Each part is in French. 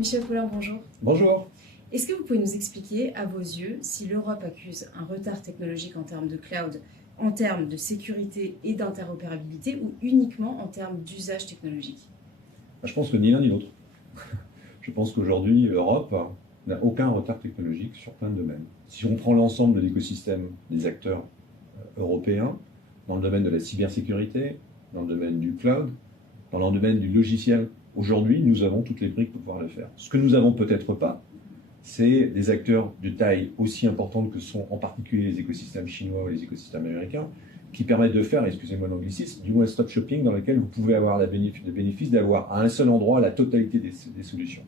Michel Paulin, bonjour. Bonjour. Est-ce que vous pouvez nous expliquer, à vos yeux, si l'Europe accuse un retard technologique en termes de cloud, en termes de sécurité et d'interopérabilité, ou uniquement en termes d'usage technologique? Je pense que ni l'un ni l'autre. Je pense qu'aujourd'hui, l'Europe n'a aucun retard technologique sur plein de domaines. Si on prend l'ensemble de l'écosystème des acteurs européens, dans le domaine de la cybersécurité, dans le domaine du cloud, dans le domaine du logiciel, aujourd'hui, nous avons toutes les briques pour pouvoir le faire. Ce que nous n'avons peut-être pas, c'est des acteurs de taille aussi importante que sont en particulier les écosystèmes chinois ou les écosystèmes américains, qui permettent de faire, excusez-moi l'anglicisme, du one-stop shopping dans lequel vous pouvez avoir le bénéfice d'avoir à un seul endroit la totalité des solutions.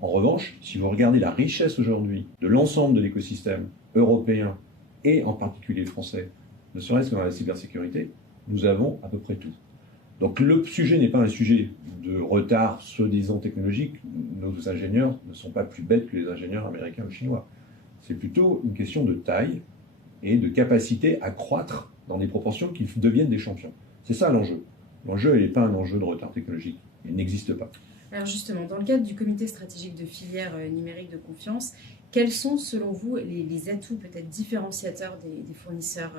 En revanche, si vous regardez la richesse aujourd'hui de l'ensemble de l'écosystème européen et en particulier français, ne serait-ce que dans la cybersécurité, nous avons à peu près tout. Donc le sujet n'est pas un sujet de retard soi-disant technologique. Nos ingénieurs ne sont pas plus bêtes que les ingénieurs américains ou chinois. C'est plutôt une question de taille et de capacité à croître dans des proportions qui deviennent des champions. C'est ça l'enjeu. L'enjeu n'est pas un enjeu de retard technologique. Il n'existe pas. Alors justement, dans le cadre du comité stratégique de filière numérique de confiance, quels sont selon vous les atouts peut-être différenciateurs des fournisseurs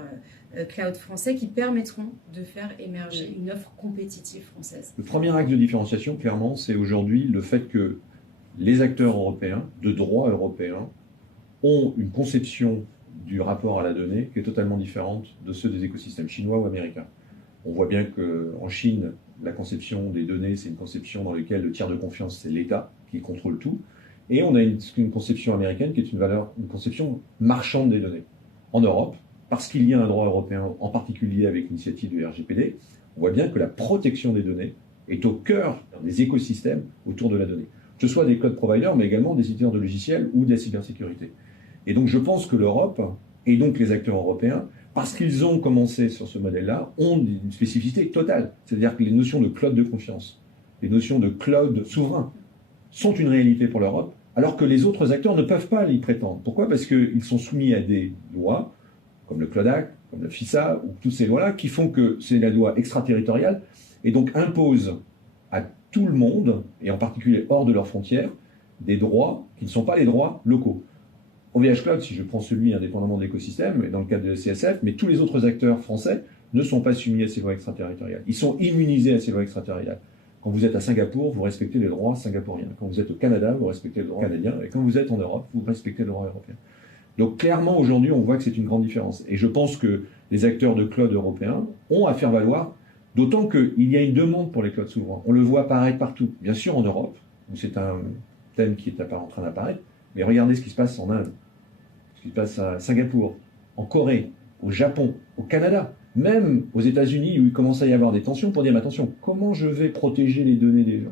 cloud français qui permettront de faire émerger une offre compétitive française? Le premier axe de différenciation, clairement, c'est aujourd'hui le fait que les acteurs européens, de droit européen, ont une conception du rapport à la donnée qui est totalement différente de ceux des écosystèmes chinois ou américains. On voit bien qu'en Chine, la conception des données, c'est une conception dans laquelle le tiers de confiance, c'est l'État qui contrôle tout. Et on a une conception américaine qui est une conception marchande des données. En Europe, parce qu'il y a un droit européen, en particulier avec l'initiative du RGPD, on voit bien que la protection des données est au cœur des écosystèmes autour de la donnée. Que ce soit des cloud providers, mais également des éditeurs de logiciels ou de la cybersécurité. Et donc je pense que l'Europe, et donc les acteurs européens, parce qu'ils ont commencé sur ce modèle-là, ont une spécificité totale. C'est-à-dire que les notions de cloud de confiance, les notions de cloud souverain, sont une réalité pour l'Europe, alors que les autres acteurs ne peuvent pas y prétendre. Pourquoi? Parce qu'ils sont soumis à des lois, comme le Cloud Act, comme le FISA, ou toutes ces lois-là, qui font que c'est la loi extraterritoriale, et donc imposent à tout le monde, et en particulier hors de leurs frontières, des droits qui ne sont pas les droits locaux. OVH Cloud, si je prends celui indépendamment de l'écosystème, et dans le cadre de la CSF, mais tous les autres acteurs français ne sont pas soumis à ces lois extraterritoriales. Ils sont immunisés à ces lois extraterritoriales. Quand vous êtes à Singapour, vous respectez les droits singapouriens. Quand vous êtes au Canada, vous respectez le droit canadien. Et quand vous êtes en Europe, vous respectez le droit européen. Donc clairement, aujourd'hui, on voit que c'est une grande différence. Et je pense que les acteurs de cloud européens ont à faire valoir, d'autant qu'il y a une demande pour les clouds souverains. On le voit apparaître partout. Bien sûr en Europe, où c'est un thème qui est en train d'apparaître, mais regardez ce qui se passe en Inde, ce qui se passe à Singapour, en Corée, au Japon, au Canada, même aux États-Unis où il commence à y avoir des tensions pour dire, mais attention, comment je vais protéger les données des gens?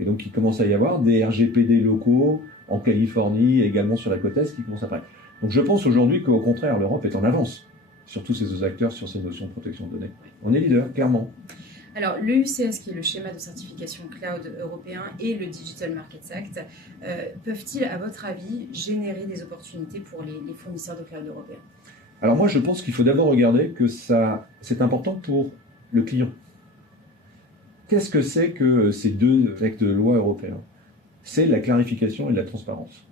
Et donc il commence à y avoir des RGPD locaux en Californie, également sur la côte Est, qui commencent à apparaître. Donc je pense aujourd'hui qu'au contraire, l'Europe est en avance sur tous ces autres acteurs, sur ces notions de protection de données. On est leader, clairement. Alors, le UCS, qui est le schéma de certification cloud européen, et le Digital Markets Act, peuvent-ils, à votre avis, générer des opportunités pour les fournisseurs de cloud européens? Alors moi, je pense qu'il faut d'abord regarder que c'est important pour le client. Qu'est-ce que c'est que ces deux textes de loi européens? C'est la clarification et la transparence.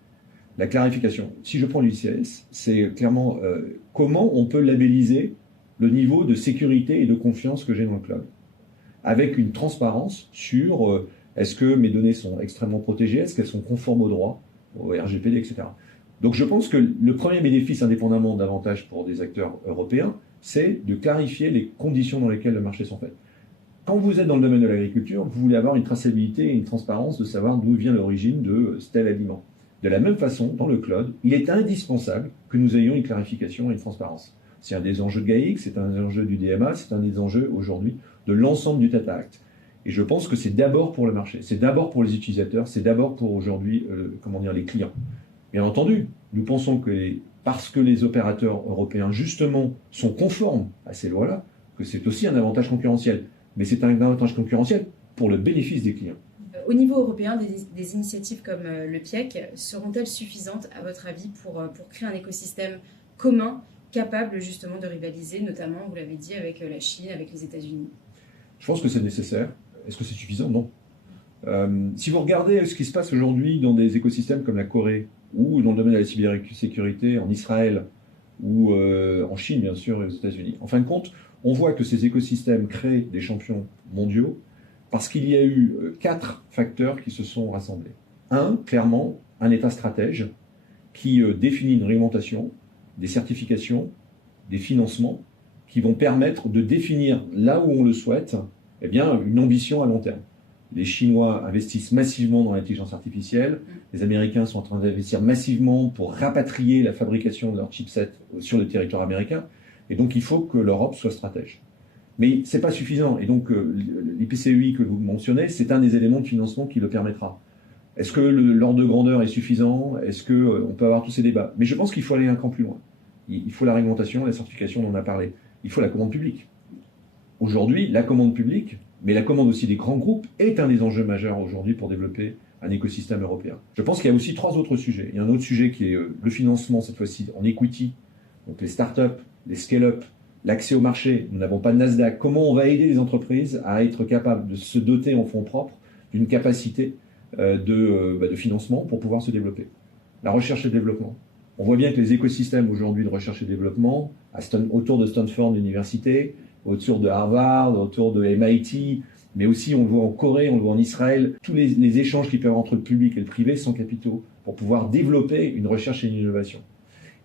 La clarification, si je prends l'UCS, c'est clairement comment on peut labelliser le niveau de sécurité et de confiance que j'ai dans le cloud, avec une transparence sur est-ce que mes données sont extrêmement protégées, est-ce qu'elles sont conformes au droit, au RGPD, etc. Donc je pense que le premier bénéfice, indépendamment d'avantages pour des acteurs européens, c'est de clarifier les conditions dans lesquelles le marché sont faits. Quand vous êtes dans le domaine de l'agriculture, vous voulez avoir une traçabilité et une transparence de savoir d'où vient l'origine de tel aliment. De la même façon, dans le cloud, il est indispensable que nous ayons une clarification et une transparence. C'est un des enjeux de GAIC, c'est un des enjeux du DMA, c'est un des enjeux aujourd'hui de l'ensemble du Data Act. Et je pense que c'est d'abord pour le marché, c'est d'abord pour les utilisateurs, c'est d'abord pour aujourd'hui, les clients. Bien entendu, nous pensons que parce que les opérateurs européens, justement, sont conformes à ces lois-là, que c'est aussi un avantage concurrentiel. Mais c'est un avantage concurrentiel pour le bénéfice des clients. Au niveau européen, des initiatives comme le PIEC seront-elles suffisantes, à votre avis, pour créer un écosystème commun, capable justement de rivaliser, notamment, vous l'avez dit, avec la Chine, avec les États-Unis? Je pense que c'est nécessaire. Est-ce que c'est suffisant? Non. Si vous regardez ce qui se passe aujourd'hui dans des écosystèmes comme la Corée, ou dans le domaine de la cybersécurité en Israël, ou en Chine, bien sûr, et aux États-Unis, en fin de compte, on voit que ces écosystèmes créent des champions mondiaux parce qu'il y a eu 4 facteurs qui se sont rassemblés. Un, clairement, un État stratège qui définit une réglementation, des certifications, des financements qui vont permettre de définir là où on le souhaite, eh bien, une ambition à long terme. Les Chinois investissent massivement dans l'intelligence artificielle, les Américains sont en train d'investir massivement pour rapatrier la fabrication de leurs chipsets sur le territoire américain, et donc il faut que l'Europe soit stratège. Mais ce n'est pas suffisant, et donc l'IPCEI que vous mentionnez, c'est un des éléments de financement qui le permettra. Est-ce que l'ordre de grandeur est suffisant? Est-ce qu'on peut avoir tous ces débats? Mais je pense qu'il faut aller un cran plus loin. Il faut la réglementation, la certification dont on a parlé. Il faut la commande publique. Aujourd'hui, la commande publique, mais la commande aussi des grands groupes, est un des enjeux majeurs aujourd'hui pour développer un écosystème européen. Je pense qu'il y a aussi 3 autres sujets. Il y a un autre sujet qui est le financement, cette fois-ci en equity, donc les startups, les scale-up, l'accès au marché. Nous n'avons pas de Nasdaq. Comment on va aider les entreprises à être capables de se doter en fonds propres d'une capacité de financement pour pouvoir se développer? La recherche et le développement. On voit bien que les écosystèmes aujourd'hui de recherche et développement, autour de Stanford Université, autour de Harvard, autour de MIT, mais aussi on le voit en Corée, on le voit en Israël, tous les échanges qui peuvent avoir entre le public et le privé sans capitaux pour pouvoir développer une recherche et une innovation.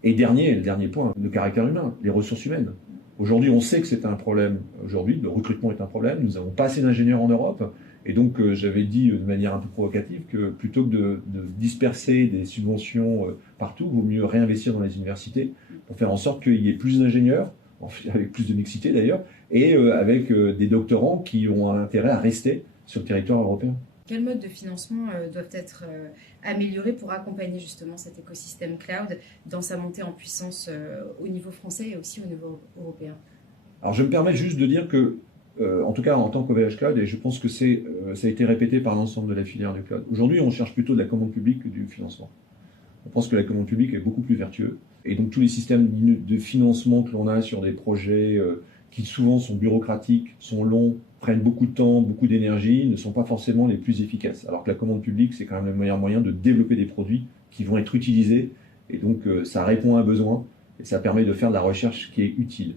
Et le dernier point, le caractère humain, les ressources humaines. Aujourd'hui, on sait que c'est un problème. Aujourd'hui, le recrutement est un problème. Nous n'avons pas assez d'ingénieurs en Europe. Et donc, j'avais dit de manière un peu provocative que plutôt que de disperser des subventions partout, il vaut mieux réinvestir dans les universités pour faire en sorte qu'il y ait plus d'ingénieurs, avec plus de mixité d'ailleurs, et avec des doctorants qui ont intérêt à rester sur le territoire européen. Quels modes de financement doivent être améliorés pour accompagner justement cet écosystème cloud dans sa montée en puissance au niveau français et aussi au niveau européen? Alors je me permets juste de dire que, en tout cas en tant qu'OVH Cloud, et je pense que ça a été répété par l'ensemble de la filière du cloud, aujourd'hui on cherche plutôt de la commande publique que du financement. On pense que la commande publique est beaucoup plus vertueuse. Et donc tous les systèmes de financement que l'on a sur des projets qui souvent sont bureaucratiques, sont longs, prennent beaucoup de temps, beaucoup d'énergie, ne sont pas forcément les plus efficaces. Alors que la commande publique, c'est quand même le meilleur moyen de développer des produits qui vont être utilisés. Et donc ça répond à un besoin et ça permet de faire de la recherche qui est utile.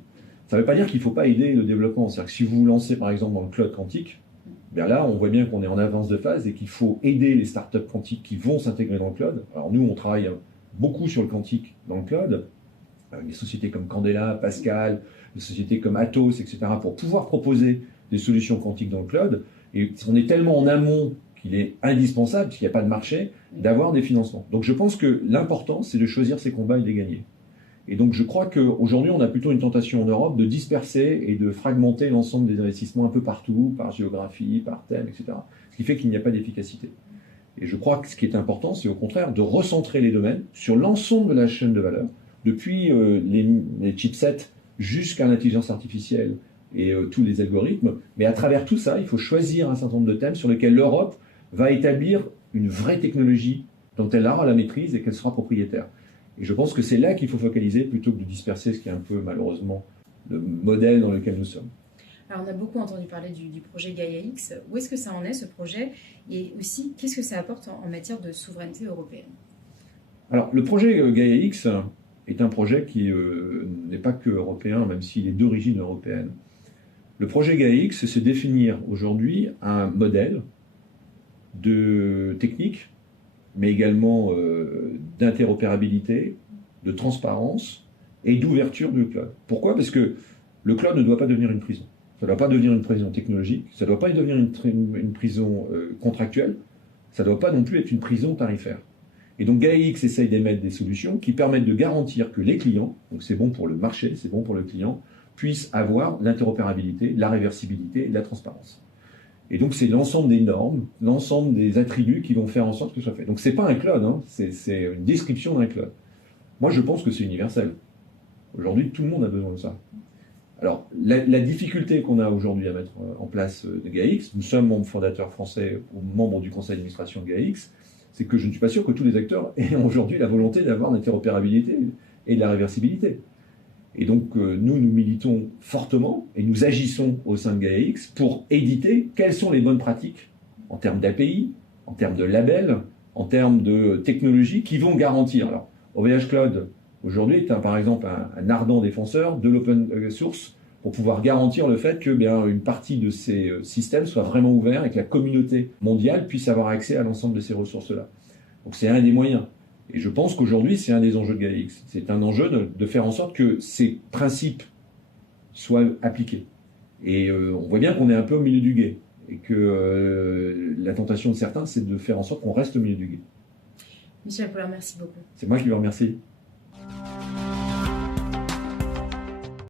Ça ne veut pas dire qu'il ne faut pas aider le développement. C'est-à-dire que si vous vous lancez par exemple dans le cloud quantique, bien là, on voit bien qu'on est en avance de phase et qu'il faut aider les startups quantiques qui vont s'intégrer dans le cloud. Alors nous, on travaille beaucoup sur le quantique dans le cloud, avec des sociétés comme Candela, Pascal, des sociétés comme Atos, etc., pour pouvoir proposer des solutions quantiques dans le cloud. Et on est tellement en amont qu'il est indispensable, s'il n'y a pas de marché, d'avoir des financements. Donc je pense que l'important, c'est de choisir ses combats et de les gagner. Et donc je crois qu'aujourd'hui, on a plutôt une tentation en Europe de disperser et de fragmenter l'ensemble des investissements un peu partout, par géographie, par thème, etc. Ce qui fait qu'il n'y a pas d'efficacité. Et je crois que ce qui est important, c'est au contraire de recentrer les domaines sur l'ensemble de la chaîne de valeur, depuis les chipsets jusqu'à l'intelligence artificielle et tous les algorithmes. Mais à travers tout ça, il faut choisir un certain nombre de thèmes sur lesquels l'Europe va établir une vraie technologie dont elle aura la maîtrise et qu'elle sera propriétaire. Et je pense que c'est là qu'il faut focaliser plutôt que de disperser ce qui est un peu malheureusement le modèle dans lequel nous sommes. Alors on a beaucoup entendu parler du projet Gaia-X. Où est-ce que ça en est ce projet? Et aussi, qu'est-ce que ça apporte en matière de souveraineté européenne? Alors le projet Gaia-X est un projet qui n'est pas que européen, même s'il est d'origine européenne. Le projet Gaia-X, c'est définir aujourd'hui un modèle de technique, mais également d'interopérabilité, de transparence et d'ouverture du cloud. Pourquoi? Parce que le cloud ne doit pas devenir une prison. Ça ne doit pas devenir une prison technologique, ça ne doit pas devenir une prison contractuelle, ça ne doit pas non plus être une prison tarifaire. Et donc Gaia-X essaye d'émettre des solutions qui permettent de garantir que les clients, donc c'est bon pour le marché, c'est bon pour le client, puissent avoir l'interopérabilité, la réversibilité et la transparence. Et donc c'est l'ensemble des normes, l'ensemble des attributs qui vont faire en sorte que ce soit fait. Donc c'est pas un cloud, hein, c'est une description d'un cloud. Moi je pense que c'est universel. Aujourd'hui tout le monde a besoin de ça. Alors la difficulté qu'on a aujourd'hui à mettre en place de Gaia-X, nous sommes membres fondateurs français ou membres du conseil d'administration de Gaia-X, c'est que je ne suis pas sûr que tous les acteurs aient aujourd'hui la volonté d'avoir l'interopérabilité et de la réversibilité. Et donc, nous militons fortement et nous agissons au sein de Gaia-X pour éditer quelles sont les bonnes pratiques en termes d'API, en termes de labels, en termes de technologies qui vont garantir. Alors, OVH Cloud, aujourd'hui, est par exemple un ardent défenseur de l'open source pour pouvoir garantir le fait que une partie de ces systèmes soit vraiment ouvert et que la communauté mondiale puisse avoir accès à l'ensemble de ces ressources-là. Donc c'est un des moyens. Et je pense qu'aujourd'hui, c'est un des enjeux de GaiaX. C'est un enjeu de faire en sorte que ces principes soient appliqués. Et on voit bien qu'on est un peu au milieu du gué. Et que la tentation de certains, c'est de faire en sorte qu'on reste au milieu du gué. Michel Pollard, merci beaucoup. C'est moi qui vous remercie.